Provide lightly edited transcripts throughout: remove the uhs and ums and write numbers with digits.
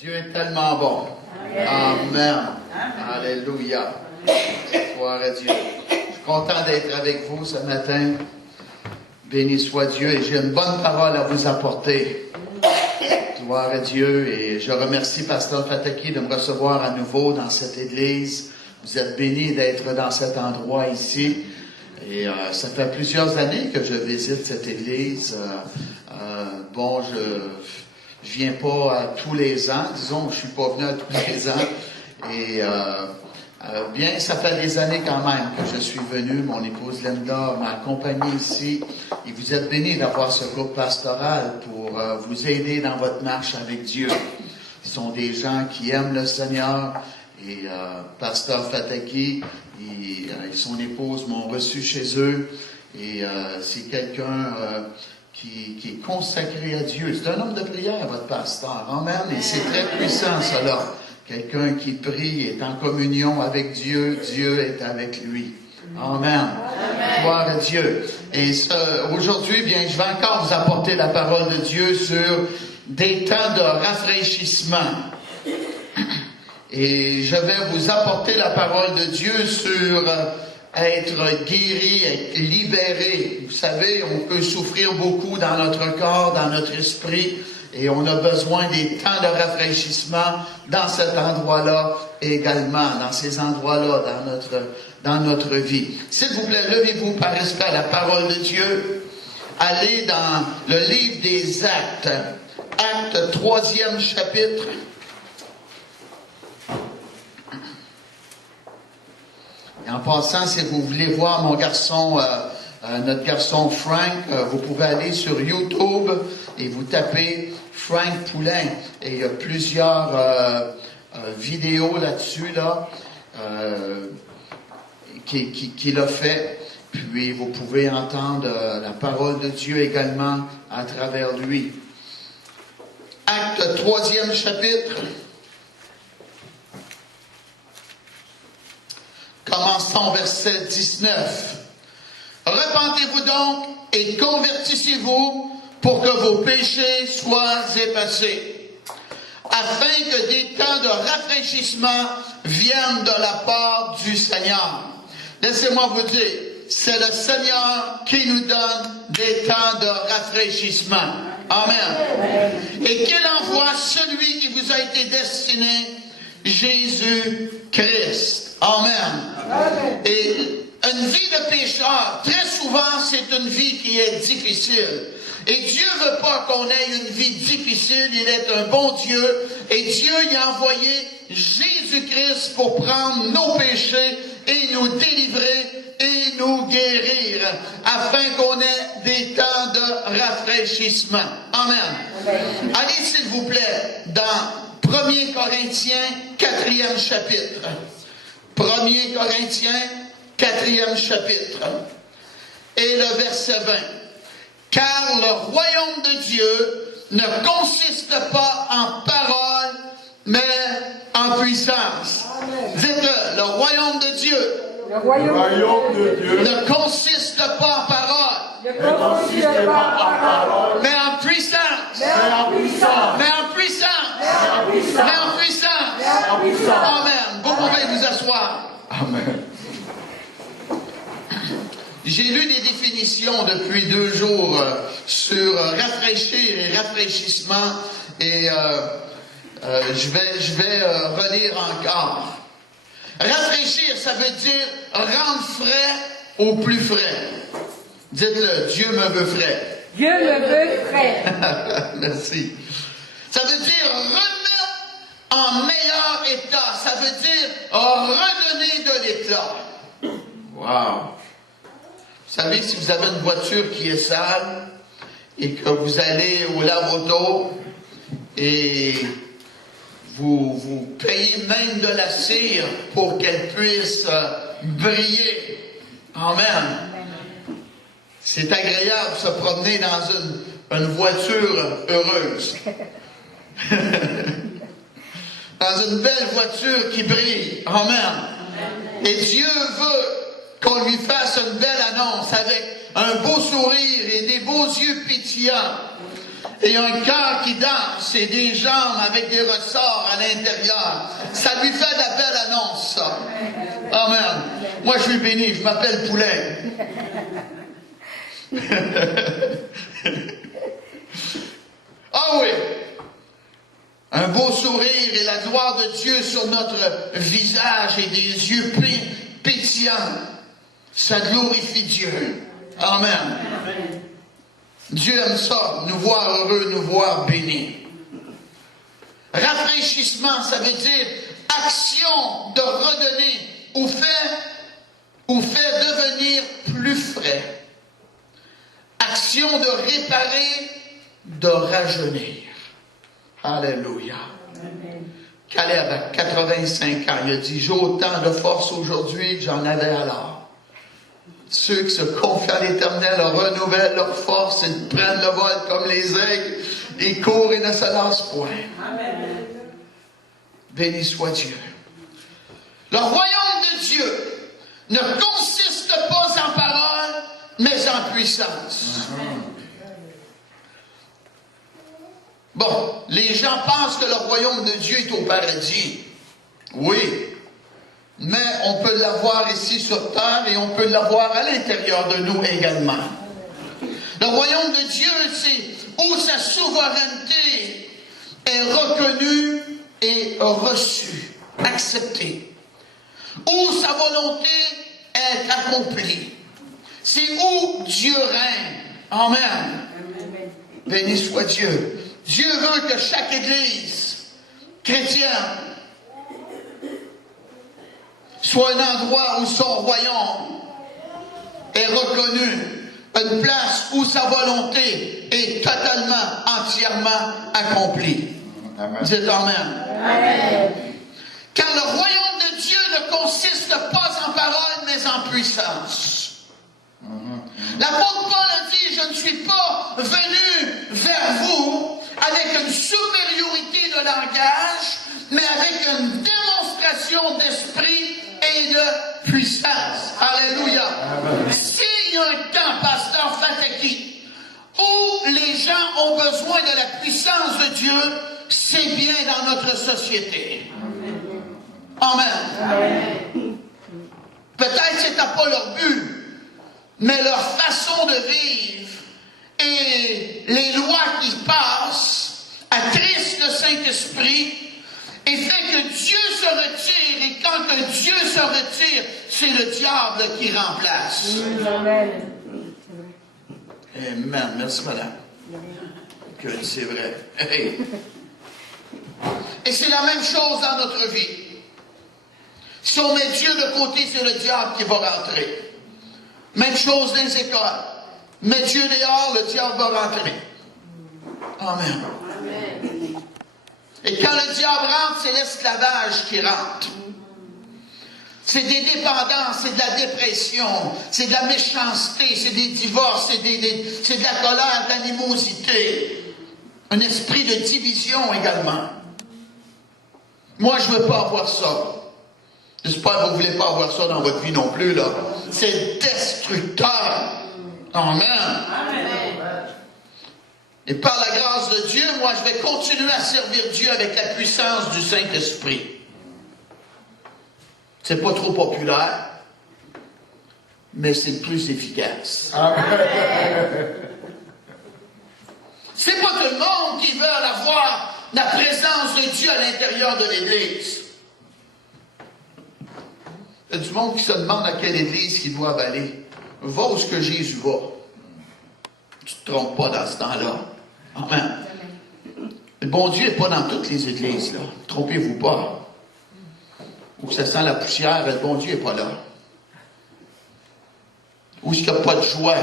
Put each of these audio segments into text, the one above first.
Dieu est tellement bon. Amen. Alléluia. Gloire à Dieu. Je suis content d'être avec vous ce matin. Béni soit Dieu. Et j'ai une bonne parole à vous apporter. Gloire à Dieu. Et je remercie Pasteur Fataki de me recevoir à nouveau dans cette église. Vous êtes bénis d'être dans cet endroit ici. Et ça fait plusieurs années que je visite cette église. Je viens pas tous les ans. Disons que je suis pas venu à tous les ans. Et bien, ça fait des années quand même que je suis venu. Mon épouse Linda m'a accompagné ici. Et vous êtes bénis d'avoir ce groupe pastoral pour vous aider dans votre marche avec Dieu. Ils sont des gens qui aiment le Seigneur. Et Pasteur Fataki et son épouse m'ont reçu chez eux. Et c'est quelqu'un qui est consacré à Dieu. C'est un homme de prière, votre pasteur. Amen. Et c'est très puissant, cela. Quelqu'un qui prie, est en communion avec Dieu. Dieu est avec lui. Amen. Gloire à Dieu. Et aujourd'hui, bien, je vais encore vous apporter la parole de Dieu sur des temps de rafraîchissement. Et je vais vous apporter la parole de Dieu sur être guéri, être libéré. Vous savez, on peut souffrir beaucoup dans notre corps, dans notre esprit, et on a besoin des temps de rafraîchissement dans cet endroit-là également, dans ces endroits-là dans notre vie. S'il vous plaît, levez-vous par respect à la parole de Dieu. Allez dans le livre des Actes, Acte 3e chapitre. Et en passant, si vous voulez voir mon garçon, notre garçon Frank, vous pouvez aller sur YouTube et vous tapez Frank Poulin. Et il y a plusieurs vidéos là-dessus, qu'il a fait. Puis vous pouvez entendre la parole de Dieu également à travers lui. Acte 3e chapitre. Commençons verset 19. Repentez-vous donc et convertissez-vous pour que vos péchés soient effacés, afin que des temps de rafraîchissement viennent de la part du Seigneur. Laissez-moi vous dire, c'est le Seigneur qui nous donne des temps de rafraîchissement. Amen. Et qu'il envoie celui qui vous a été destiné, Jésus-Christ. Amen. Et une vie de pécheur, très souvent, c'est une vie qui est difficile. Et Dieu veut pas qu'on ait une vie difficile. Il est un bon Dieu. Et Dieu y a envoyé Jésus-Christ pour prendre nos péchés et nous délivrer et nous guérir, afin qu'on ait des temps de rafraîchissement. Amen. Allez, s'il vous plaît, dans 1 Corinthiens, 4e chapitre. 1 Corinthiens, 4e chapitre, et le verset 20. Car le royaume de Dieu ne consiste pas en parole, mais en puissance. Dites-le, le royaume de Dieu, ne consiste pas en parole, mais en puissance. Mais en puissance. Amen. Vous pouvez vous asseoir. Amen. J'ai lu des définitions depuis 2 jours sur rafraîchir et rafraîchissement, et je vais relire encore. Rafraîchir, ça veut dire rendre frais au plus frais. Dites-le, Dieu me veut frais. Dieu me veut frais. Merci. Ça veut dire remettre en meilleur état. Ça veut dire redonner de l'éclat. Wow! Vous savez, si vous avez une voiture qui est sale et que vous allez au lave-auto et vous payez même de la cire pour qu'elle puisse briller. Amen. C'est agréable de se promener dans une voiture heureuse. Dans une belle voiture qui brille. Amen. Et Dieu veut qu'on lui fasse une belle annonce avec un beau sourire et des beaux yeux pétillants. et un cœur qui danse et des jambes avec des ressorts à l'intérieur. Ça lui fait la belle annonce, ça. Amen. Moi, je suis béni, je m'appelle Poulet. Ah oui! Un beau sourire et la gloire de Dieu sur notre visage et des yeux pétillants. Ça glorifie Dieu. Amen. Dieu aime ça, nous voir heureux, nous voir bénis. Rafraîchissement, ça veut dire action de redonner ou fait devenir plus frais. Action de réparer, de rajeunir. Alléluia. Caleb, à 85 ans, il a dit, j'ai autant de force aujourd'hui que j'en avais alors. Ceux qui se confient à l'Éternel renouvellent leur force et prennent le vol comme les aigles et courent et ne se lassent point. Amen. Béni soit Dieu. Le royaume de Dieu ne consiste pas en parole, mais en puissance. Amen. Bon, les gens pensent que le royaume de Dieu est au paradis. Oui. Mais on peut l'avoir ici sur terre et on peut l'avoir à l'intérieur de nous également. Le royaume de Dieu, c'est où sa souveraineté est reconnue et reçue, acceptée. Où sa volonté est accomplie. C'est où Dieu règne. Amen. Béni soit Dieu. Dieu veut que chaque église chrétienne soit un endroit où son royaume est reconnu, une place où sa volonté est totalement, entièrement accomplie. Amen. Dites Amen. Amen. Car le royaume de Dieu ne consiste pas en parole, mais en puissance. L'apôtre Paul a dit, je ne suis pas venu vers vous avec une supériorité de langage, mais avec une démonstration d'esprit et de puissance. Alléluia. S'il y a un temps, pasteur Fataki, où les gens ont besoin de la puissance de Dieu, c'est bien dans notre société. Amen. Amen. Peut-être que ce n'était pas leur but, mais leur façon de vivre et les lois qui passent attristent le Saint-Esprit et fait que Dieu se retire. Et quand que Dieu se retire, c'est le diable qui remplace. Amen. Amen. Merci, madame. Que c'est vrai. Hey. Et c'est la même chose dans notre vie. Si on met Dieu de côté, c'est le diable qui va rentrer. Même chose dans les écoles. Mets Dieu dehors, le diable va rentrer. Amen. Amen. Et quand le diable rentre, c'est l'esclavage qui rentre. C'est des dépendances, c'est de la dépression, c'est de la méchanceté, c'est des divorces, c'est de la colère, de l'animosité. Un esprit de division également. Moi, je ne veux pas avoir ça. J'espère que vous ne voulez pas avoir ça dans votre vie non plus, là. C'est destructeur. Amen. Amen. Et par la grâce de Dieu, moi, je vais continuer à servir Dieu avec la puissance du Saint-Esprit. C'est pas trop populaire, mais c'est le plus efficace. Amen. C'est pas tout le monde qui veut avoir la présence de Dieu à l'intérieur de l'Église. Il y a du monde qui se demande à quelle église ils doivent aller. Va où ce que Jésus va. Tu ne te trompes pas dans ce temps-là. Amen. Le bon Dieu n'est pas dans toutes les églises, là. Trompez-vous pas. Où ça sent la poussière, le bon Dieu n'est pas là. Où il n'y a pas de joie.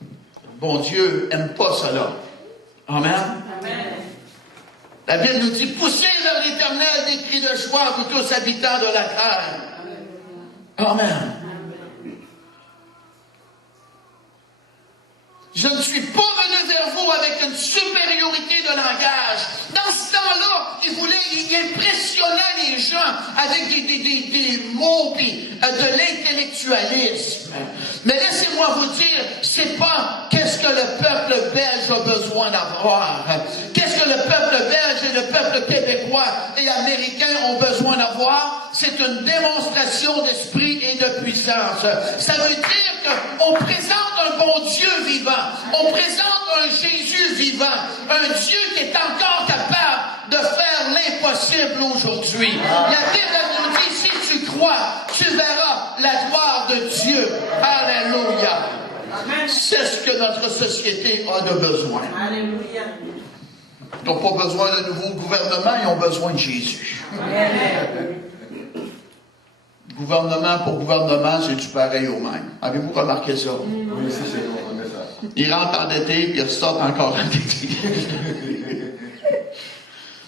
Le bon Dieu n'aime pas cela. Amen. Amen. La Bible nous dit, poussez vers l'Éternel des cris de joie, vous tous habitants de la terre. Amen. Je ne suis pas venu vers vous avec une supériorité de langage. Dans ce temps-là, il impressionnait les gens avec des mots puis de l'intellectualisme. Mais laissez-moi vous dire, c'est pas qu'est-ce que que le peuple belge a besoin d'avoir? Qu'est-ce que le peuple belge et le peuple québécois et américain ont besoin d'avoir? C'est une démonstration d'esprit et de puissance. Ça veut dire qu'on présente un bon Dieu vivant. On présente un Jésus vivant. Un Dieu qui est encore capable de faire l'impossible aujourd'hui. La Bible nous dit, si tu crois, tu verras la gloire de Dieu. Alléluia. C'est ce que notre société a de besoin. Alléluia. Ils n'ont pas besoin d'un nouveau gouvernement, ils ont besoin de Jésus. Gouvernement pour gouvernement, c'est du pareil au même. Avez-vous remarqué ça? Oui, aussi, c'est bon, on met ça. Ils rentrent endettés, puis ils ressortent encore endettés.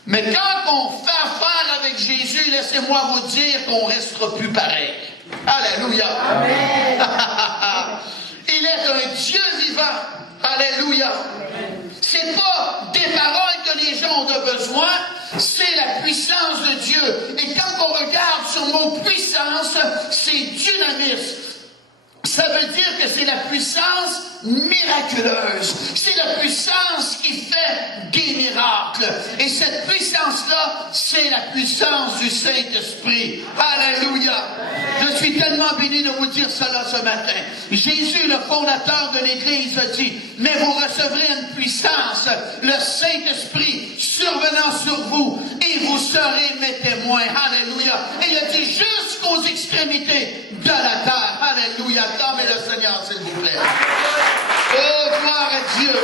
Mais quand on fait affaire avec Jésus, laissez-moi vous dire qu'on ne restera plus pareil. Alléluia. Amen. Il est un Dieu vivant. Alléluia. C'est pas des paroles que les gens ont de besoin, c'est la puissance de Dieu. Et quand on regarde sur le mot puissance, c'est dynamisme. Ça veut dire que c'est la puissance miraculeuse. C'est la puissance qui fait des miracles. Et cette puissance-là, c'est la puissance du Saint-Esprit. Alléluia. Je suis tellement béni de vous dire cela ce matin. Jésus, le fondateur de l'Église, a dit, mais vous recevrez une puissance, le Saint-Esprit survenant sur vous, et vous serez mes témoins. Alléluia. Et il a dit jusqu'aux extrémités de la terre. Alléluia. Acclamez le Seigneur, s'il vous plaît. Oh, gloire à Dieu.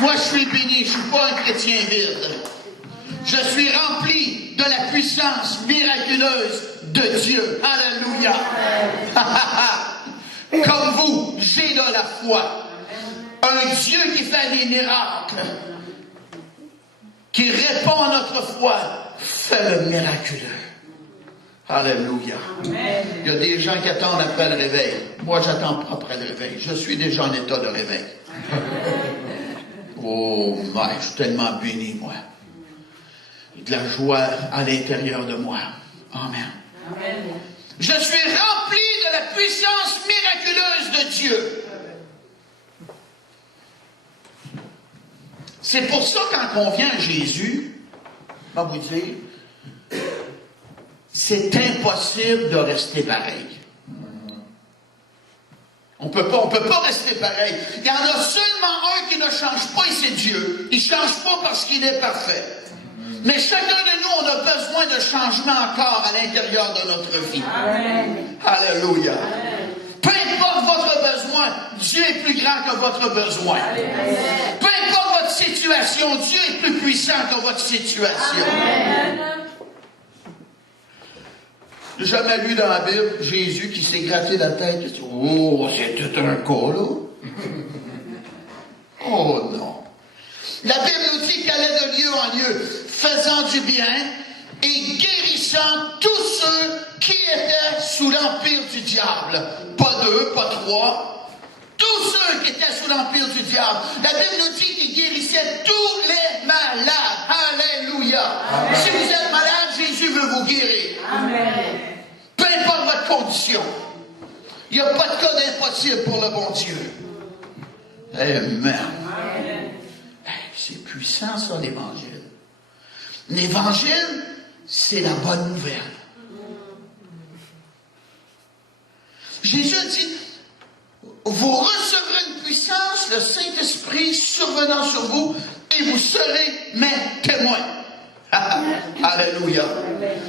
Moi, je suis béni. Je ne suis pas un chrétien vide. Je suis rempli de la puissance miraculeuse de Dieu. Alléluia. Comme vous, j'ai de la foi. Un Dieu qui fait des miracles, qui répond à notre foi, fait le miraculeux. Alléluia. Amen. Il y a des gens qui attendent après le réveil. Moi, j'attends pas après le réveil. Je suis déjà en état de réveil. Oh, mais je suis tellement béni, moi. De la joie à l'intérieur de moi. Amen. Amen. Je suis rempli de la puissance miraculeuse de Dieu. C'est pour ça, quand on vient à Jésus, je vais vous dire, c'est impossible de rester pareil. On peut pas rester pareil. Il y en a seulement un qui ne change pas et c'est Dieu. Il ne change pas parce qu'il est parfait. Mais chacun de nous, on a besoin de changement encore à l'intérieur de notre vie. Amen. Alléluia. Amen. Peu importe votre besoin, Dieu est plus grand que votre besoin. Amen. Peu importe votre situation, Dieu est plus puissant que votre situation. Amen. J'ai jamais lu dans la Bible Jésus qui s'est gratté la tête et dit, oh, c'est tout un cas, là. Oh non. La Bible nous dit qu'elle est de lieu en lieu, faisant du bien et guérissant tous ceux qui étaient sous l'empire du diable. Pas deux, pas trois. Tous ceux qui étaient sous l'empire du diable. La Bible nous dit qu'il guérissait tous les malades. Alléluia. Amen. Si vous êtes malade, Jésus veut vous guérir. Amen. Peu importe votre condition. Il n'y a pas de cas d'impossible pour le bon Dieu. Amen. Amen. C'est puissant, ça, l'Évangile. L'Évangile, c'est la bonne nouvelle. Jésus dit, vous recevrez une puissance, le Saint-Esprit survenant sur vous, et vous serez mes témoins. Alléluia.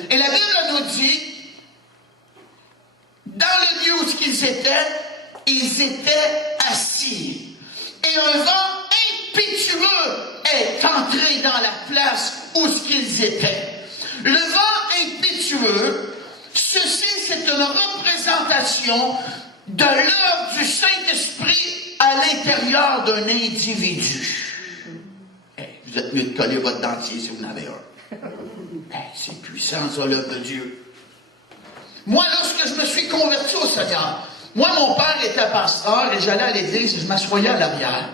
Et la Bible nous dit, dans le lieu où ils étaient assis. Et un vent impétueux est entré dans la place où ils étaient. Le vent impétueux, ceci c'est une représentation de l'œuvre du Saint-Esprit à l'intérieur d'un individu. Vous êtes mieux de coller votre dentier si vous en avez un. C'est puissant ça, l'œuvre de Dieu. Moi, lorsque je me suis converti au Seigneur, moi, mon père était pasteur et j'allais à l'église et je m'assoyais à l'arrière.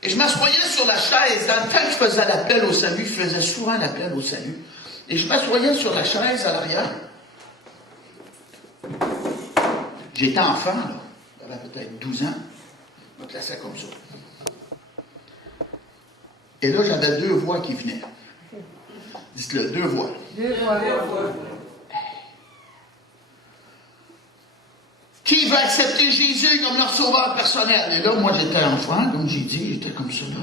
Et je m'assoyais sur la chaise. Dans le temps que je faisais l'appel au salut, je faisais souvent l'appel au salut. Et je m'assoyais sur la chaise à l'arrière. J'étais enfant, là. J'avais peut-être 12 ans. Je me classais comme ça. Et là, j'avais deux voix qui venaient. Dites-le, deux voix. Deux voix. Qui va accepter Jésus comme leur sauveur personnel? Et là, moi, j'étais enfant, comme j'ai dit, j'étais comme ça là.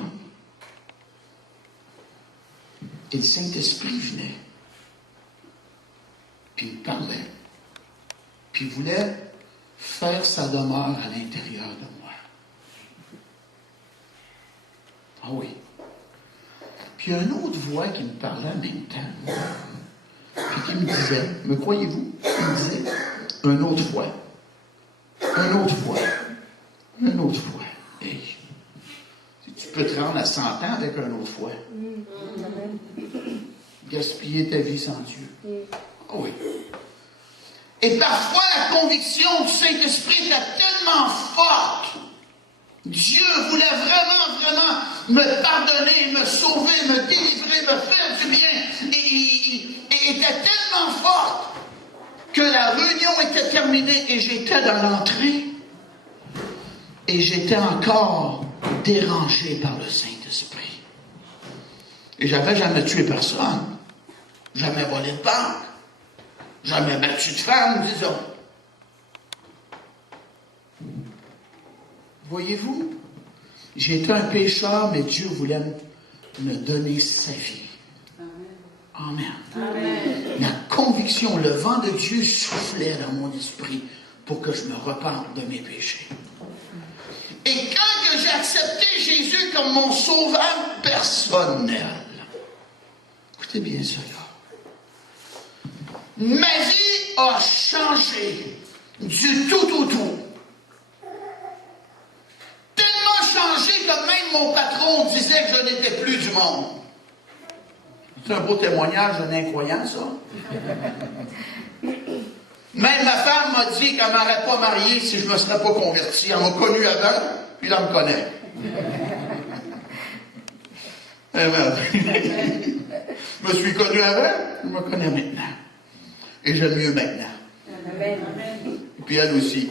Et le Saint-Esprit venait. Puis il parlait. Puis il voulait faire sa demeure à l'intérieur de moi. Ah oui. Puis il y a une autre voix qui me parlait en même temps. Puis qui me disait, me croyez-vous? Il me disait, une autre fois. Une autre fois. Une autre fois. Hey. Tu peux te rendre à 100 ans avec une autre fois. Gaspiller ta vie sans Dieu. Oh oui. Et parfois, la conviction du Saint-Esprit était tellement forte. Dieu voulait vraiment, vraiment me pardonner, me sauver, me délivrer, me faire du bien. Et était tellement forte que la réunion était terminée et j'étais dans l'entrée. Et j'étais encore dérangé par le Saint-Esprit. Et j'avais jamais tué personne. Jamais volé de banque. Jamais battu de femme, disons. Voyez-vous, j'étais un pécheur, mais Dieu voulait me donner sa vie. Amen. Amen. La conviction, le vent de Dieu soufflait dans mon esprit pour que je me repente de mes péchés. Et quand que j'ai accepté Jésus comme mon sauveur personnel, écoutez bien cela, ma vie a changé du tout au tout. Tellement changé que même mon patron disait que je n'étais plus du monde. C'est un beau témoignage d'un incroyant, ça. Même ma femme m'a dit qu'elle ne m'aurait pas marié si je ne me serais pas converti. Elle m'a connu avant, puis elle me connaît. Amen. Je me suis connu avant, je me connais maintenant. Et j'aime mieux maintenant. Amen. Et puis elle aussi.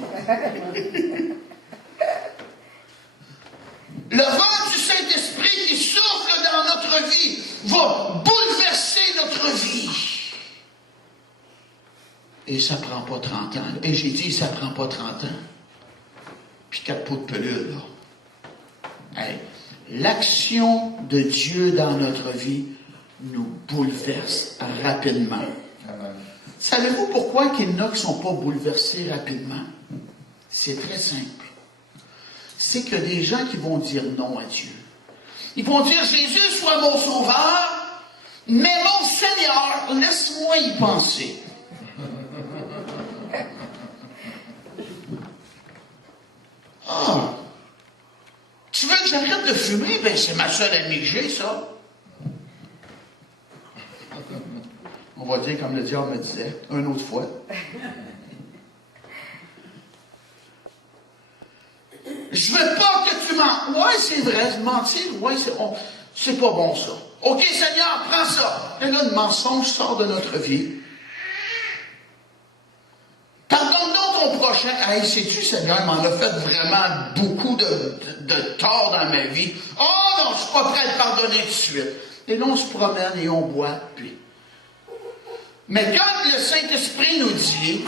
Le vent du Saint-Esprit qui souffle dans notre vie va bouleverser notre vie. Et ça ne prend pas 30 ans. Et j'ai dit, ça ne prend pas 30 ans. Puis 4 pots de pelure, là. Hey, l'action de Dieu dans notre vie nous bouleverse rapidement. Amen. Savez-vous pourquoi qu'il y en a qui ne sont pas bouleversés rapidement? C'est très simple. C'est que des gens qui vont dire non à Dieu. Ils vont dire, Jésus, sois mon sauveur, mais mon Seigneur, laisse-moi y penser. Ah! Tu veux que j'arrête de fumer? Ben, c'est ma seule amie que j'ai, ça. On va dire comme le diable me disait, une autre fois. Je veux pas que tu mens. Ouais, c'est vrai, mentir, ouais, c'est pas bon ça. Ok, Seigneur, prends ça. Et là, le mensonge sort de notre vie. Pardonne donc ton prochain. Hey, sais-tu, Seigneur, il m'en a fait vraiment beaucoup de tort dans ma vie. Oh non, je suis pas prêt à te pardonner tout de suite. Et là, on se promène et on boit, puis. Mais quand le Saint-Esprit nous dit,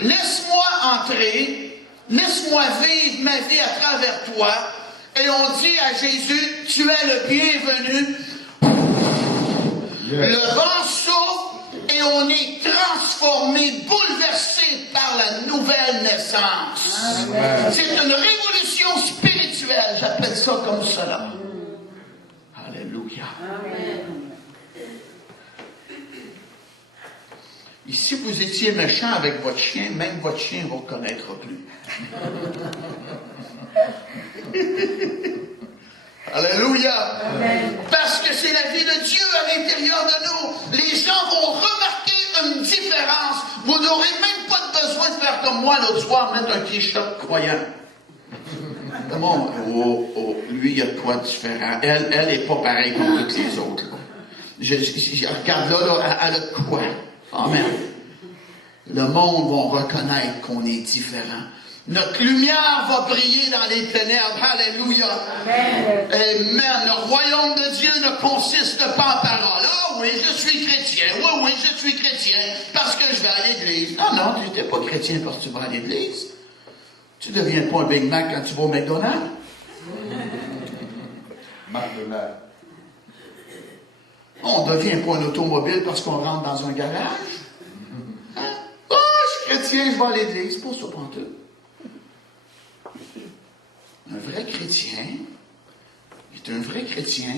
laisse-moi entrer, laisse-moi vivre ma vie à travers toi, et on dit à Jésus, tu es le bienvenu, le vent souffle et on est transformé, bouleversé par la nouvelle naissance. Amen. C'est une révolution spirituelle, j'appelle ça comme cela. Alléluia. Amen. Et si vous étiez méchant avec votre chien, même votre chien ne vous reconnaîtra plus. Alléluia. Amen. Parce que c'est la vie de Dieu à l'intérieur de nous. Les gens vont remarquer une différence. Vous n'aurez même pas besoin de faire comme moi l'autre soir, mettre un t-shirt croyant. Bon, lui, il y a de quoi différent. Elle n'est pas pareille comme toutes les autres. Je regarde là, elle a de quoi. Amen. le monde va reconnaître qu'on est différent. Notre lumière va briller dans les ténèbres. Alléluia. Amen. Amen. Le royaume de Dieu ne consiste pas en paroles. Ah oui, je suis chrétien. Oui, je suis chrétien parce que je vais à l'église. Non, tu n'étais pas chrétien parce que tu vas à l'église. Tu ne deviens pas un Big Mac quand tu vas au McDonald's. McDonald's. On ne devient pas un automobile parce qu'on rentre dans un garage. Hein? Oh, je suis chrétien, je vais à l'église. C'est pas ça, pantoute. Un vrai chrétien est un vrai chrétien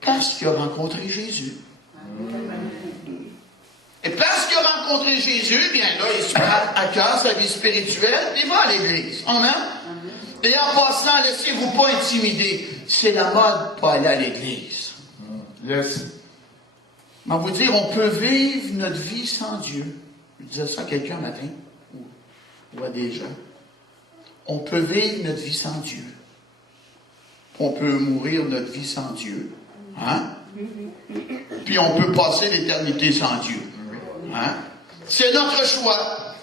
parce qu'il a rencontré Jésus. Et parce qu'il a rencontré Jésus, bien là, il se met à cœur sa vie spirituelle, il va à l'église. Amen. Et en passant, laissez-vous pas intimider. C'est la mode pas aller à l'église. Yes. Mais on va vous dire, on peut vivre notre vie sans Dieu. Je disais ça à quelqu'un un matin, ou à des gens. On peut vivre notre vie sans Dieu. On peut mourir notre vie sans Dieu. Hein? Puis on peut passer l'éternité sans Dieu. Hein? C'est notre choix.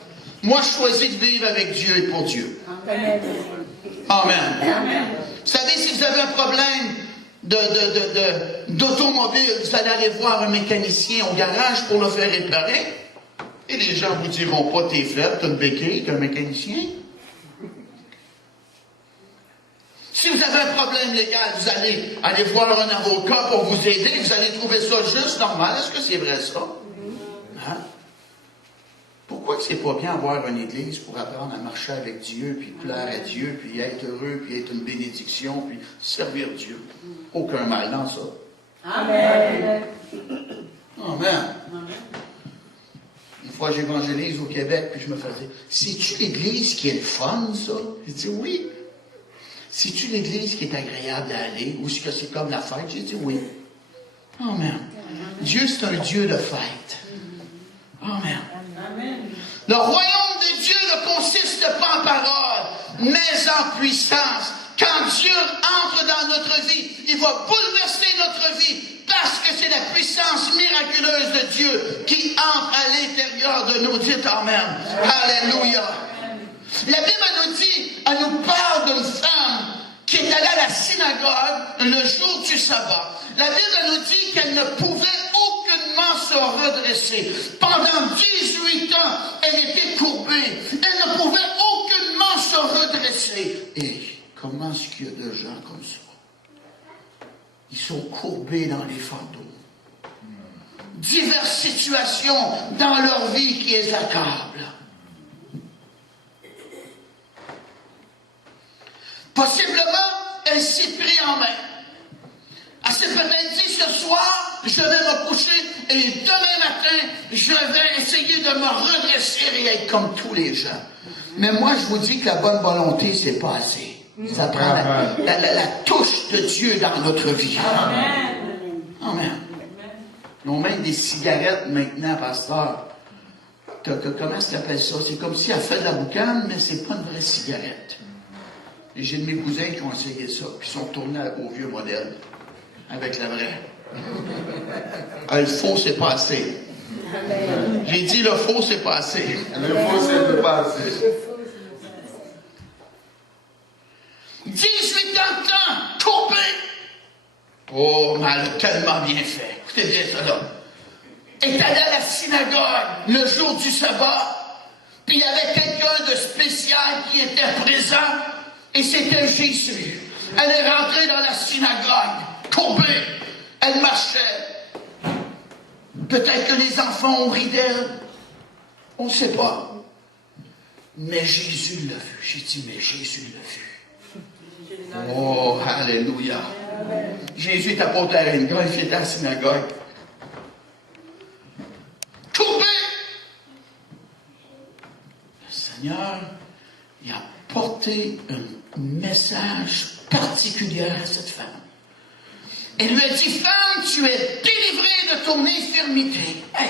Moi, je choisis de vivre avec Dieu et pour Dieu. Amen. Amen. Vous savez, si vous avez un problème d'automobile, vous allez aller voir un mécanicien au garage pour le faire réparer. Et les gens vous diront pas, t'es faible, t'as une béquille, t'es un mécanicien. Si vous avez un problème légal, vous allez aller voir un avocat pour vous aider, vous allez trouver ça juste normal. Est-ce que c'est vrai ça? Hein? Pourquoi que c'est pas bien avoir une église pour apprendre à marcher avec Dieu, puis plaire à Dieu, puis être heureux, puis être une bénédiction, puis servir Dieu? Aucun mal dans ça. Amen. Amen. Une fois, j'évangélise au Québec, puis je me faisais, c'est-tu l'église qui est le fun, ça? J'ai dit oui. C'est-tu l'église qui est agréable à aller, ou est-ce que c'est comme la fête? J'ai dit oui. Amen. Dieu, c'est un Dieu de fête. Amen. Le royaume de Dieu ne consiste pas en paroles, mais en puissance. Quand Dieu entre dans notre vie, il va bouleverser notre vie, parce que c'est la puissance miraculeuse de Dieu qui entre à l'intérieur de nous. Dites Amen. Alléluia. La Bible nous dit, elle nous parle d'une femme qui est allée à la synagogue le jour du sabbat. La Bible nous dit qu'elle ne pouvait aucunement se redresser. Pendant 18 ans, elle était courbée. Elle ne pouvait aucunement se redresser. Et comment est-ce qu'il y a de gens comme ça? Ils sont courbés dans les fardeaux. Diverses situations dans leur vie qui les accablent. Possiblement, elle s'est pris en main. Elle s'est peut-être dit, ce soir, je vais me coucher et demain matin, je vais essayer de me redresser et être comme tous les gens. Mais moi, je vous dis que la bonne volonté, c'est pas assez. Ça prend la touche de Dieu dans notre vie. Amen. Amen. Ils ont même des cigarettes maintenant, pasteur. Comment tu appelles ça? C'est comme si elle fait de la boucane, mais c'est pas une vraie cigarette. Et j'ai de mes cousins qui ont essayé ça, puis ils sont tournés au vieux modèle, avec la vraie. Le faux, c'est pas assez. J'ai dit le faux, c'est pas assez. Le faux, c'est pas assez. 18 ans de temps, courbé. Oh, mais elle a tellement bien fait. Écoutez bien ça là. Elle est allée à la synagogue le jour du sabbat, puis il y avait quelqu'un de spécial qui était présent, et c'était Jésus. Elle est rentrée dans la synagogue, courbée. Elle marchait. Peut-être que les enfants ont ri d'elle. On ne sait pas. Mais Jésus l'a vu. J'ai dit, mais Jésus l'a vu. Oh, alléluia. Jésus est apporté à une grande fille dans la synagogue. Courbé. Le Seigneur, il a porté un message particulier à cette femme. Elle lui a dit, femme, tu es délivrée de ton infirmité. Hey,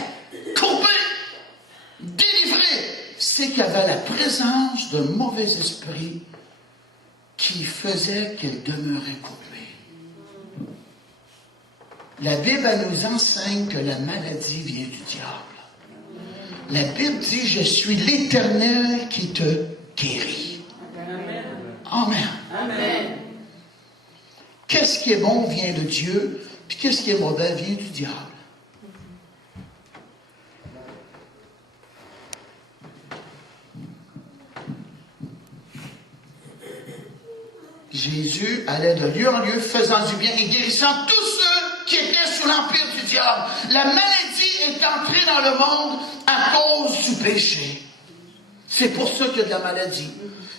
courbée, délivrée. C'est qu'il y avait la présence d'un mauvais esprit qui faisait qu'elle demeurait courbée. La Bible nous enseigne que la maladie vient du diable. La Bible dit, je suis l'Éternel qui te guérit. Amen. Amen. Amen. Qu'est-ce qui est bon vient de Dieu, puis qu'est-ce qui est mauvais vient du diable. Jésus allait de lieu en lieu, faisant du bien et guérissant tous ceux qui étaient sous l'empire du diable. La maladie est entrée dans le monde à cause du péché. C'est pour ça qu'il y a de la maladie.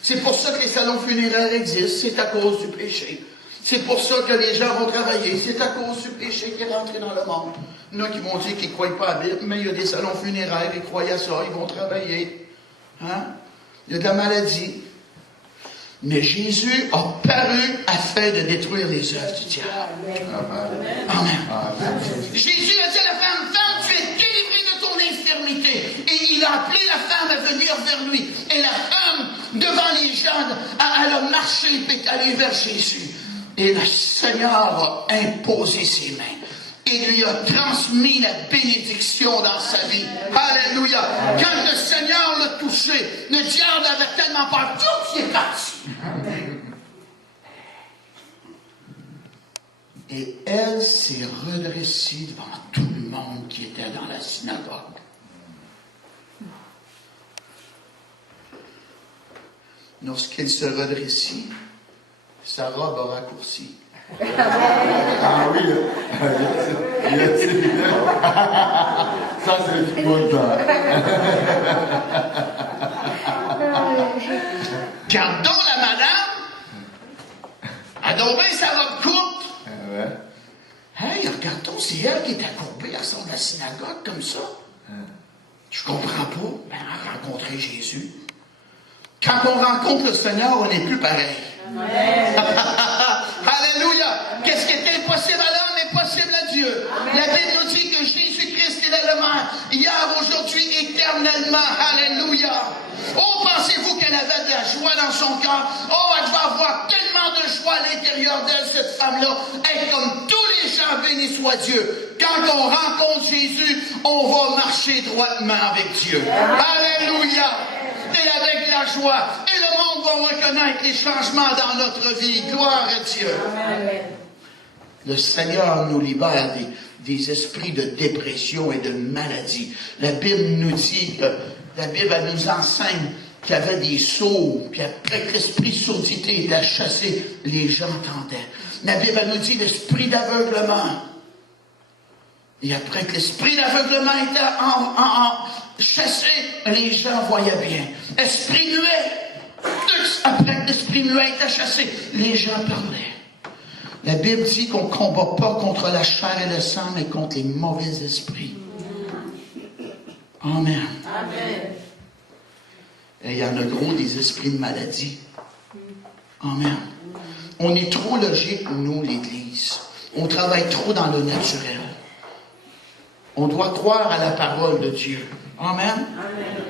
C'est pour ça que les salons funéraires existent. C'est à cause du péché. C'est pour ça que les gens vont travailler. C'est à cause du péché qui est rentré dans le monde. Il y en a qui vont dire qu'ils ne croient pas à la Bible, mais il y a des salons funéraires, ils croient à ça, ils vont travailler. Hein? Il y a de la maladie. Mais Jésus a paru afin de détruire les œuvres du diable. Amen. Amen. Jésus a dit à la femme, femme, tu es délivrée de ton infirmité. Et il a appelé la femme à venir vers lui. Et la femme, devant les gens, elle a marché et est allée vers Jésus. Et le Seigneur a imposé ses mains. Et lui a transmis la bénédiction dans sa vie. Alléluia. Quand le Seigneur l'a touché, le diable avait tellement peur, tout y est parti. Et elle s'est redressée devant tout le monde qui était dans la synagogue. Lorsqu'elle se redressit, sa robe a raccourci. Ah oui, ça c'est le content. Gardons la madame, elle a donc bien sa robe courte. Ouais. Hey, regardons, c'est elle qui est accourbée à son de la synagogue comme ça. Je comprends pas. Ben, elle a rencontré Jésus. Quand on rencontre le Seigneur, on n'est plus pareil. Amen. Alléluia. Qu'est-ce qui est impossible à l'homme est possible à Dieu. Amen. La Bible nous dit que Jésus-Christ est le même, hier, aujourd'hui, éternellement. Alléluia. Oh, pensez-vous qu'elle avait de la joie dans son cœur? Oh, elle devait avoir tellement de joie à l'intérieur d'elle, cette femme-là. Et comme tous les gens, béni soit Dieu. Quand on rencontre Jésus, on va marcher droitement avec Dieu. Alléluia. Et avec la joie. Et le monde va reconnaître les changements dans notre vie. Gloire à Dieu. Amen. Le Seigneur nous libère des esprits de dépression et de maladie. La Bible nous dit que, la Bible elle nous enseigne qu'il y avait des sourds, puis après que l'esprit de sourdité était chassé, les gens entendaient. La Bible elle nous dit l'esprit d'aveuglement. Et après que l'esprit d'aveuglement était chassé, les gens voyaient bien. Esprit muet. Après que l'esprit muet était chassé, les gens parlaient. La Bible dit qu'on ne combat pas contre la chair et le sang, mais contre les mauvais esprits. Amen. Amen. Et il y en a gros des esprits de maladie. Amen. On est trop logique, nous, l'Église. On travaille trop dans le naturel. On doit croire à la parole de Dieu. Amen. Amen.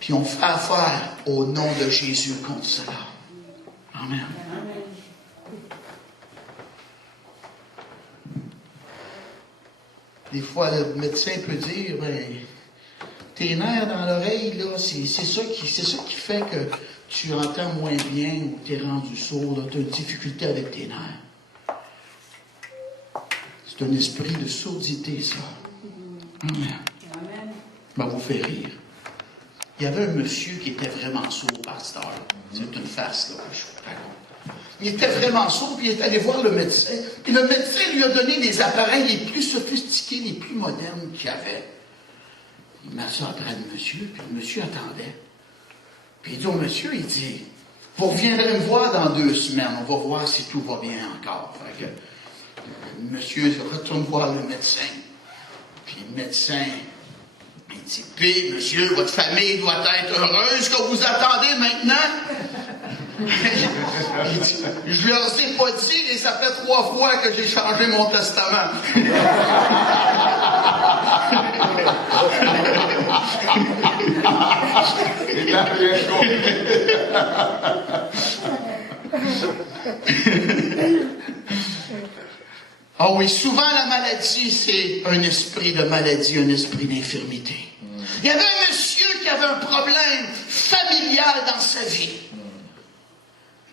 Puis on fait affaire au nom de Jésus contre cela. Amen. Amen. Des fois, le médecin peut dire, ben, tes nerfs dans l'oreille, là, c'est ça qui fait que tu entends moins bien ou que tu es rendu sourd, tu as une difficulté avec tes nerfs. C'est un esprit de sourdité, ça. Amen. Ben, vous fait rire. Il y avait un monsieur qui était vraiment sourd, pasteur. C'est une farce, là, je vous raconte. Il était vraiment sourd, puis il est allé voir le médecin. Et le médecin lui a donné les appareils les plus sophistiqués, les plus modernes qu'il y avait. Il m'a ça après le monsieur, puis le monsieur attendait. Puis il dit au monsieur, il dit, vous reviendrez me voir dans 2 semaines, on va voir si tout va bien encore. Fait que, le monsieur retourne voir le médecin. Puis le médecin, il dit, puis monsieur, votre famille doit être heureuse que vous attendez maintenant. Il dit, je leur ai pas dit, et ça fait 3 fois que j'ai changé mon testament. Il n'a rien compris. Ah oui, souvent la maladie, c'est un esprit de maladie, un esprit d'infirmité. Il y avait un monsieur qui avait un problème familial dans sa vie.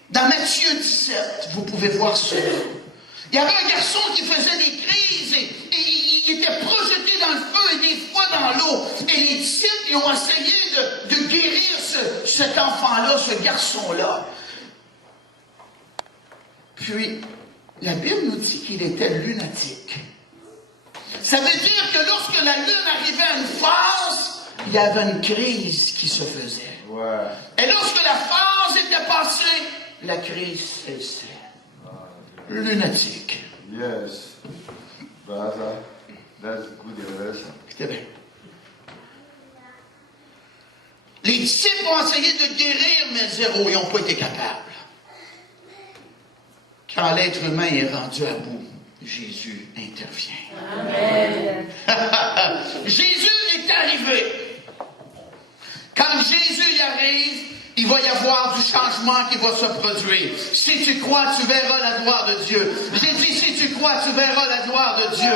Dans Matthieu 17, vous pouvez voir cela. Il y avait un garçon qui faisait des crises et il était projeté dans le feu et des fois dans l'eau. Et les disciples ils ont essayé de guérir cet enfant-là, ce garçon-là. Puis, la Bible nous dit qu'il était lunatique. Ça veut dire que lorsque la lune arrivait à une phase, il y avait une crise qui se faisait. Ouais. Et lorsque la phase était passée, la crise cessait. Lunatique. Yes. Brother, that's good relation. C'était bien. Les disciples ont essayé de guérir, mais zéro, ils n'ont pas été capables. Quand l'être humain est rendu à bout, Jésus intervient. Amen. Jésus est arrivé. Quand Jésus y arrive, il va y avoir du changement qui va se produire. Si tu crois, tu verras la gloire de Dieu. J'ai dit, si tu crois, tu verras la gloire de Dieu.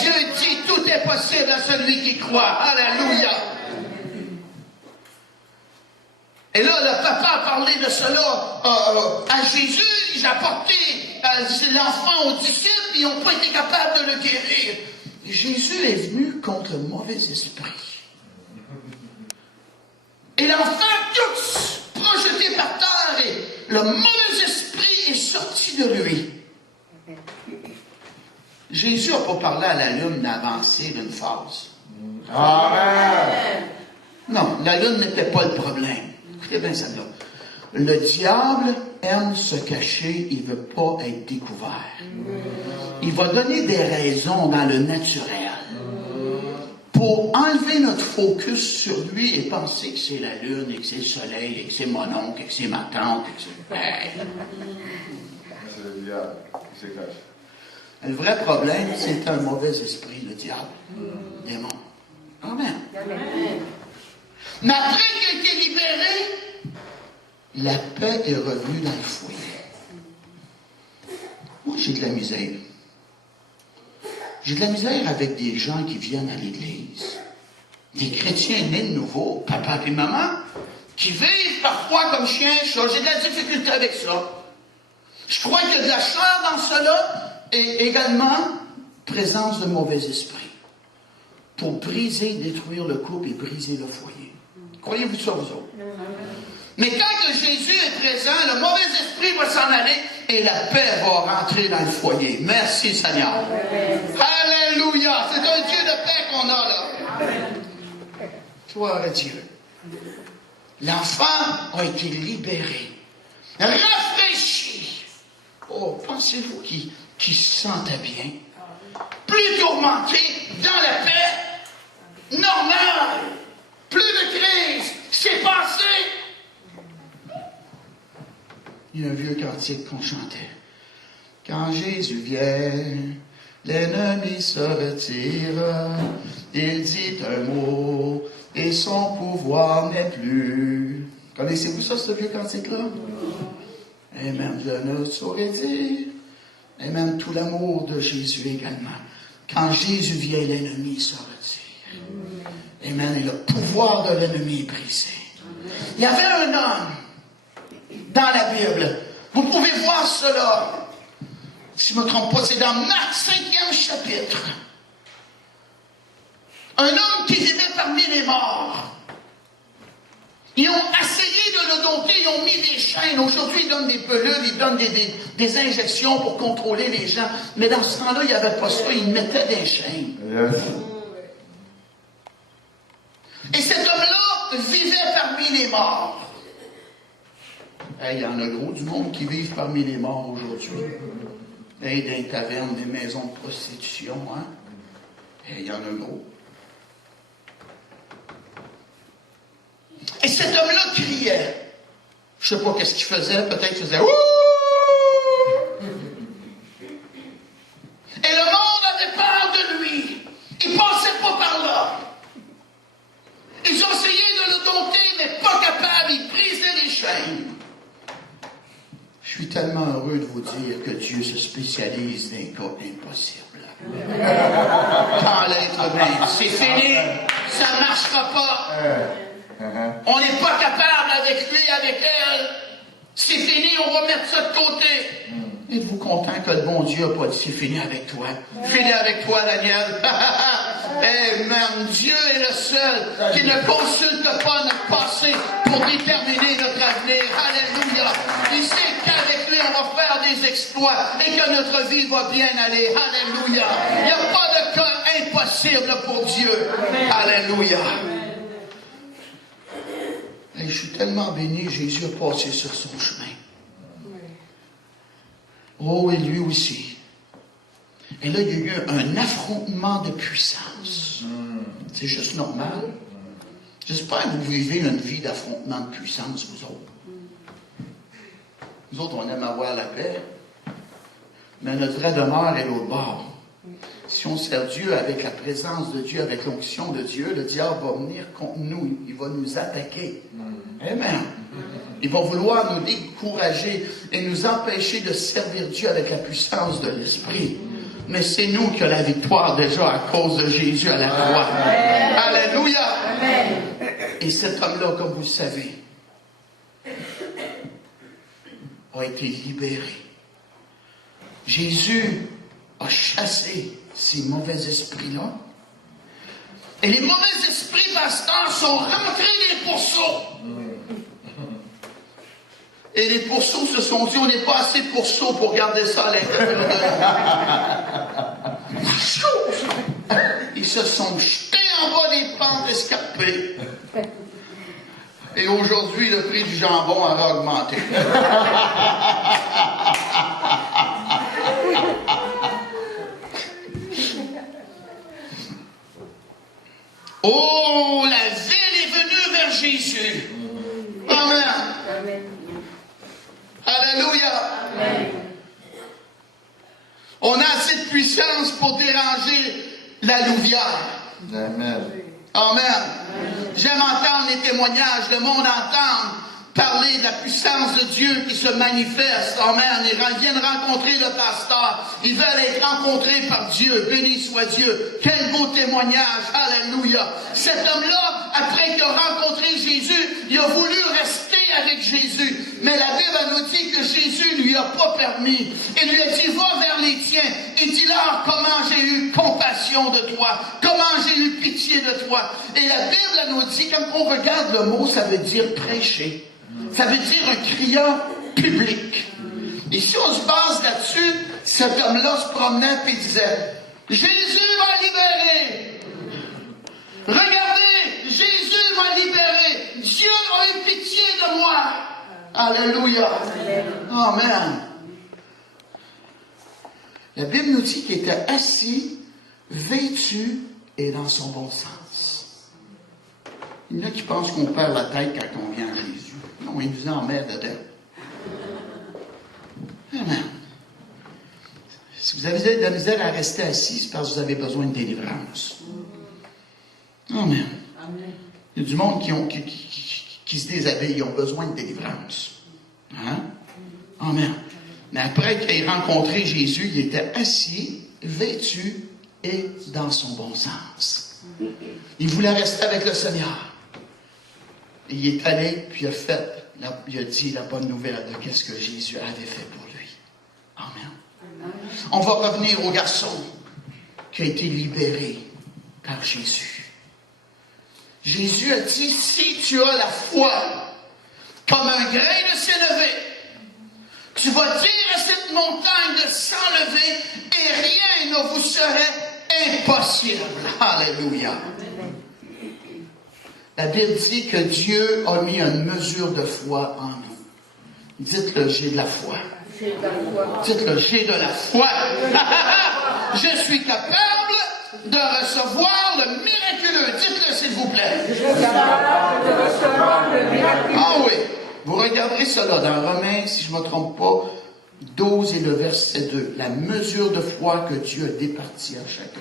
Dieu dit, tout est possible à celui qui croit. Alléluia. Et là, le papa a parlé de cela à Jésus. J'ai apporté l'enfant aux disciples, ils n'ont pas été capables de le guérir. Jésus est venu contre le mauvais esprit. Et l'enfant, tout projeté par terre, et le mauvais esprit est sorti de lui. Jésus n'a pas parlé à la lune d'avancer d'une phase. Amen. Non, la lune n'était pas le problème. Écoutez bien ça là. Le diable aime se cacher, il ne veut pas être découvert. Il va donner des raisons dans le naturel pour enlever notre focus sur lui et penser que c'est la lune, et que c'est le soleil, et que c'est mon oncle, et que c'est ma tante, et que c'est... Hey. C'est le diable qui se cache. Le vrai problème, c'est un mauvais esprit, le diable. Démon. Amen. Mais après qu'il a été libéré, la paix est revenue dans le foyer. Moi, j'ai de la misère. J'ai de la misère avec des gens qui viennent à l'église. Des chrétiens nés de nouveau, papa et maman, qui vivent parfois comme chien et chat. J'ai de la difficulté avec ça. Je crois qu'il y a de la chair dans cela et également présence de mauvais esprits pour briser, détruire le couple et briser le foyer. Croyez-vous ça, vous autres? Mais quand que Jésus est présent, le mauvais esprit va s'en aller et la paix va rentrer dans le foyer. Merci Seigneur. Alléluia. C'est un Dieu de paix qu'on a là. Gloire à Dieu. L'enfant a été libéré, rafraîchi. Oh, pensez-vous qu'il se sentait bien? Plus tourmenté, dans la paix, normal. Plus de crise. C'est passé. Il y a un vieux cantique qu'on chantait. Quand Jésus vient, l'ennemi se retire, il dit un mot, et son pouvoir n'est plus. Connaissez-vous ça, ce vieux cantique-là? Amen, je ne saurais dire. Amen, tout l'amour de Jésus également. Quand Jésus vient, l'ennemi se retire. Amen, et le pouvoir de l'ennemi est brisé. Il y avait un homme dans la Bible. Vous pouvez voir cela. Si je ne me trompe pas, c'est dans Marc 5e chapitre. Un homme qui vivait parmi les morts. Ils ont essayé de le dompter, ils ont mis des chaînes. Aujourd'hui, ils donnent des pelules, ils donnent des injections pour contrôler les gens. Mais dans ce temps-là, il n'y avait pas ça, ils mettaient des chaînes. Yes. Et cet homme-là vivait parmi les morts. Hey, il y en a gros du monde qui vivent parmi les morts aujourd'hui. Hey, dans les tavernes, des maisons de prostitution, hein? Hey, il y en a gros. Et cet homme-là criait. Je ne sais pas qu'est-ce qu'il faisait, peut-être qu'il faisait « Ouh! » Et le monde avait peur de lui. Il ne passait pas par là. Ils ont essayé de le dompter, mais pas capable. Ils brisaient les chaînes. Je suis tellement heureux de vous dire que Dieu se spécialise dans les cas impossibles. Quand l'être humain, c'est fini, ça ne marchera pas. On n'est pas capable avec lui, avec elle. C'est fini, on va mettre ça de côté. Êtes-vous content que le bon Dieu n'a pas dit c'est fini avec toi? Fini avec toi, Daniel. Amen. Dieu est le seul qui ne consulte pas notre passé pour déterminer notre avenir. Alléluia. Il sait qu'avec lui, on va faire des exploits et que notre vie va bien aller. Alléluia. Il n'y a pas de cas impossible pour Dieu. Alléluia. Et je suis tellement béni, Jésus a passé sur son chemin. Oh, et lui aussi. Et là, il y a eu un affrontement de puissance. C'est juste normal. J'espère que vous vivez une vie d'affrontement de puissance, vous autres. Nous autres, on aime avoir la paix. Mais notre vraie demeure est l'autre bord. Si on sert Dieu avec la présence de Dieu, avec l'onction de Dieu, le diable va venir contre nous. Il va nous attaquer. Amen. Il va vouloir nous décourager et nous empêcher de servir Dieu avec la puissance de l'Esprit. Mais c'est nous qui avons la victoire déjà à cause de Jésus à la croix. Alléluia. Et cet homme-là, comme vous le savez, a été libéré. Jésus a chassé ces mauvais esprits-là. Et les mauvais esprits, pasteur, sont rentrés des pourceaux. Et les pourceaux se sont dit, on n'est pas assez pourceaux pour garder ça à l'intérieur de nous. Ils se sont jetés en bas des pentes escarpées. Et aujourd'hui, le prix du jambon a augmenté. Oh, la ville est venue vers Jésus. Amen. Alléluia. On a assez de puissance pour déranger la louvière. Amen. Amen. J'aime entendre les témoignages. Le monde entend parler de la puissance de Dieu qui se manifeste. Amen. Ils viennent rencontrer le pasteur. Ils veulent être rencontrés par Dieu. Béni soit Dieu. Quel beau témoignage. Alléluia. Cet homme-là, après qu'il a rencontré Jésus, il a voulu rester avec Jésus. Mais la Bible nous dit que Jésus lui a pas permis. Il lui a dit, va vers les tiens et dis-leur comment j'ai eu compassion de toi. Comment j'ai eu pitié de toi. Et la Bible nous dit, quand on regarde le mot, ça veut dire prêcher. Ça veut dire un criant public. Et si on se base là-dessus, cet homme-là se promenait et disait, Jésus m'a libéré. Regardez, Jésus m'a libéré. Dieu a eu pitié de moi. Alléluia. Amen. La Bible nous dit qu'il était assis, vêtu et dans son bon sens. Il y en a qui pensent qu'on perd la tête quand on vient à Jésus. Non, il nous en met dedans. Amen. Si vous avez de la misère à rester assis, c'est parce que vous avez besoin de délivrance. Amen. Il y a du monde qui se déshabille, ils ont besoin de délivrance. Hein? Amen. Mais après qu'il ait rencontré Jésus, il était assis, vêtu et dans son bon sens. Il voulait rester avec le Seigneur. Il est allé, puis il a dit la bonne nouvelle de qu'est-ce que Jésus avait fait pour lui. Amen. On va revenir au garçon qui a été libéré par Jésus. Jésus a dit, si tu as la foi comme un grain de s'élever, tu vas dire à cette montagne de s'enlever et rien ne vous serait impossible. Alléluia. La Bible dit que Dieu a mis une mesure de foi en nous. Dites-le, j'ai de la foi. Dites-le, j'ai de la foi. Je suis capable de recevoir le miraculeux. Dites-le, s'il vous plaît. Je suis capable de recevoir le miraculeux. Ah oui. Vous regarderez cela dans Romains, si je ne me trompe pas, 12 et le verset 2. La mesure de foi que Dieu a départie à chacun.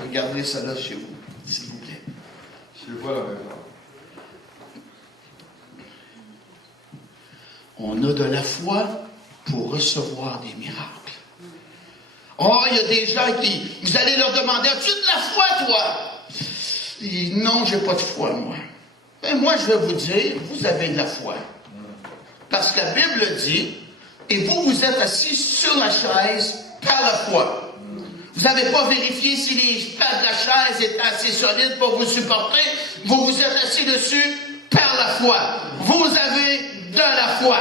Regardez cela chez vous, s'il vous plaît. Je vois la même. On a de la foi pour recevoir des miracles. Oh, il y a des gens qui, vous allez leur demander, as-tu de la foi, toi? Et non, j'ai pas de foi, moi. Ben, moi, je vais vous dire, vous avez de la foi. Parce que la Bible dit, et vous, vous êtes assis sur la chaise par la foi. Vous n'avez pas vérifié si les pas de la chaise étaient assez solides pour vous supporter. Vous vous êtes assis dessus par la foi. Vous avez de la foi.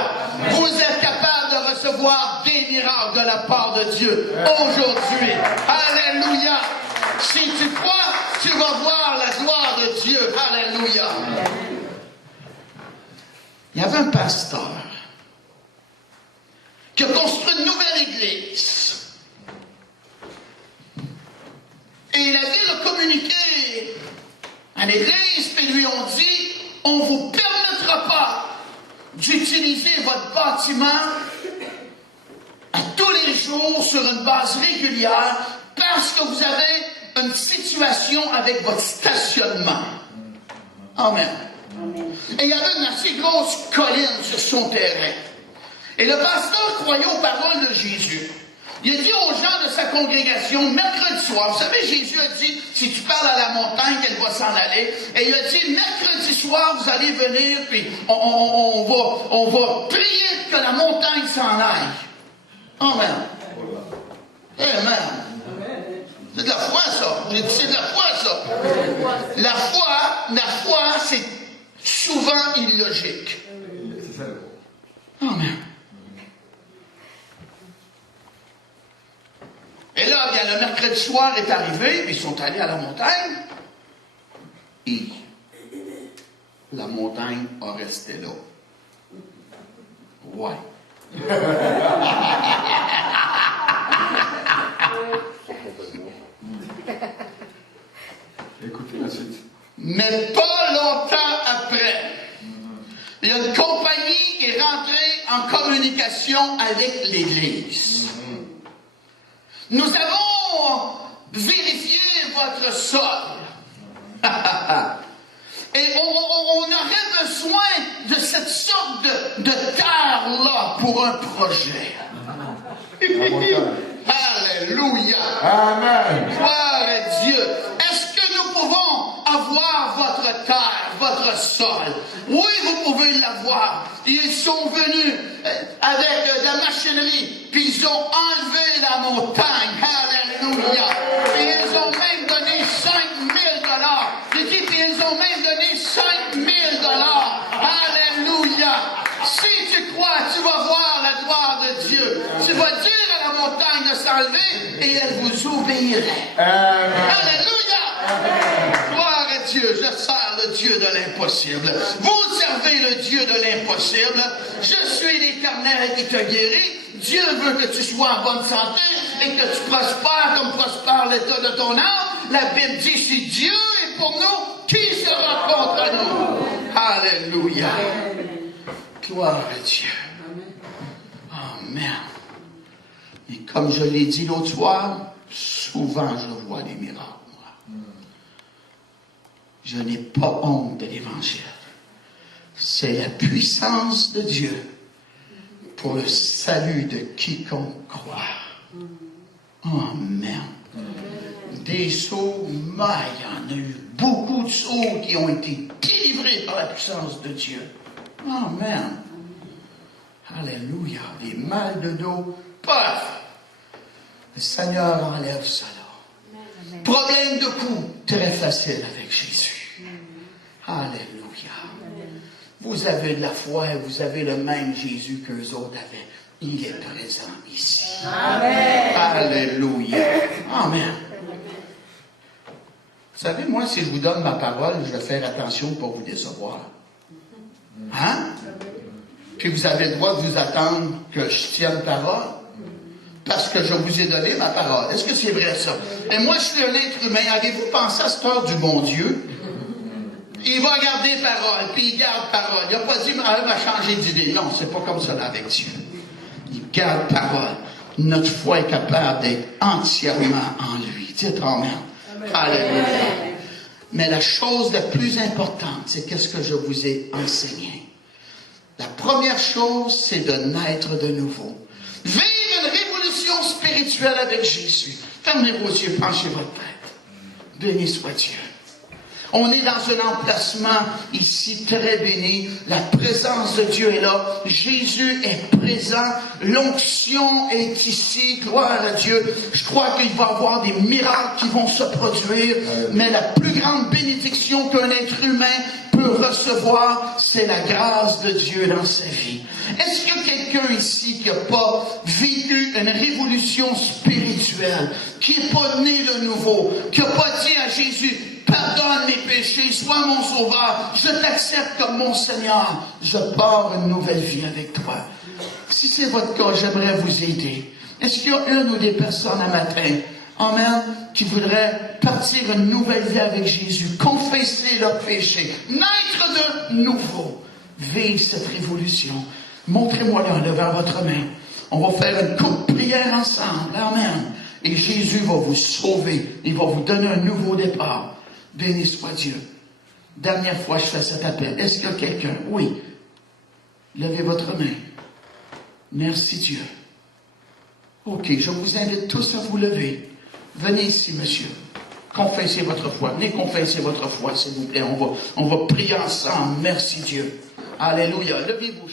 Vous êtes capable de recevoir des miracles de la part de Dieu aujourd'hui. Alléluia. Si tu crois, tu vas voir la gloire de Dieu. Alléluia. Il y avait un pasteur qui a construit une nouvelle église. Et la ville a communiqué à l'église, puis lui ont dit, on ne vous permettra pas d'utiliser votre bâtiment à tous les jours sur une base régulière parce que vous avez une situation avec votre stationnement. Amen. Et il y avait une assez grosse colline sur son terrain. Et le pasteur croyait aux paroles de Jésus. Il a dit aux gens de sa congrégation, mercredi soir, vous savez, Jésus a dit, si tu parles à la montagne, elle va s'en aller. Et il a dit, mercredi soir, vous allez venir, puis on va prier que la montagne s'en aille. Amen. Amen. C'est de la foi, ça. C'est de la foi, ça. La foi, c'est souvent illogique. Amen. Et là, bien, le mercredi soir est arrivé, ils sont allés à la montagne, et la montagne a resté là. Ouais. Écoutez la suite. Mais pas longtemps après, il y a une compagnie qui est rentrée en communication avec l'Église. Nous avons vérifié votre sol. Et on aurait besoin de cette sorte de terre-là pour un projet. Alléluia. Amen. Gloire à Dieu. Est-ce que nous pouvons avoir votre terre, votre sol? Oui, vous pouvez l'avoir. Ils sont venus avec de la machinerie, puis ils ont enlevé la montagne. Alléluia. Et ils ont même donné 5 000 $. J'ai dit, puis ils ont même donné 5 000 $. Alléluia. Si tu crois, tu vas voir la gloire de Dieu. Tu vas dire à la montagne de s'enlever et elle vous obéirait. Alléluia. Gloire à Dieu. Je sers le Dieu de l'impossible. Vous servez le Dieu de l'impossible. Je suis l'Éternel qui te guérit. Dieu veut que tu sois en bonne santé et que tu prospères comme prospère l'état de ton âme. La Bible dit, si Dieu est pour nous, qui sera contre nous? Alléluia. Gloire à Dieu. Amen. Et comme je l'ai dit l'autre soir, souvent je vois des miracles. Je n'ai pas honte de l'Évangile. C'est la puissance de Dieu pour le salut de quiconque croit. Amen. Des sauts, mais il y en a eu beaucoup de sauts qui ont été délivrés par la puissance de Dieu. Amen. Alléluia. Des mal de dos, paf! Le Seigneur enlève cela. Problème de cou, très facile avec Jésus. Alléluia. Vous avez de la foi et vous avez le même Jésus qu'eux autres avaient. Il est présent ici. Amen. Alléluia. Amen. Vous savez, moi, si je vous donne ma parole, je vais faire attention pour vous décevoir. Hein? Puis vous avez le droit de vous attendre que je tienne parole. Parce que je vous ai donné ma parole. Est-ce que c'est vrai ça? Et moi, je suis un être humain. Avez-vous pensé à cette heure du bon Dieu? Il va garder parole, puis il garde parole. Il n'a pas dit, elle va changer d'idée. Non, c'est pas comme ça là avec Dieu. Il garde parole. Notre foi est capable d'être entièrement en lui. Dites Amen. Alléluia. Mais la chose la plus importante, c'est qu'est-ce que je vous ai enseigné. La première chose, c'est de naître de nouveau. Vivre une révolution spirituelle avec Jésus. Fermez vos yeux, penchez votre tête. Béni soit Dieu. On est dans un emplacement ici très béni. La présence de Dieu est là. Jésus est présent. L'onction est ici. Gloire à Dieu. Je crois qu'il va y avoir des miracles qui vont se produire. Mais la plus grande bénédiction qu'un être humain peut recevoir, c'est la grâce de Dieu dans sa vie. Est-ce qu'il y a quelqu'un ici qui n'a pas vécu une révolution spirituelle, qui n'est pas né de nouveau, qui n'a pas dit à Jésus, pardonne mes péchés, sois mon sauveur, je t'accepte comme mon Seigneur, je pars une nouvelle vie avec toi. Si c'est votre cas, j'aimerais vous aider. Est-ce qu'il y a une ou des personnes un matin, amen, qui voudraient partir une nouvelle vie avec Jésus, confesser leurs péchés, naître de nouveau, vivre cette révolution? Montrez-moi-le en levant votre main. On va faire une courte prière ensemble, amen. Et Jésus va vous sauver, il va vous donner un nouveau départ. Béni soit Dieu. Dernière fois, je fais cet appel. Est-ce qu'il y a quelqu'un? Oui. Levez votre main. Merci Dieu. OK, je vous invite tous à vous lever. Venez ici, monsieur. Confessez votre foi. Venez confesser votre foi, s'il vous plaît. On va prier ensemble. Merci Dieu. Alléluia. Levez-vous.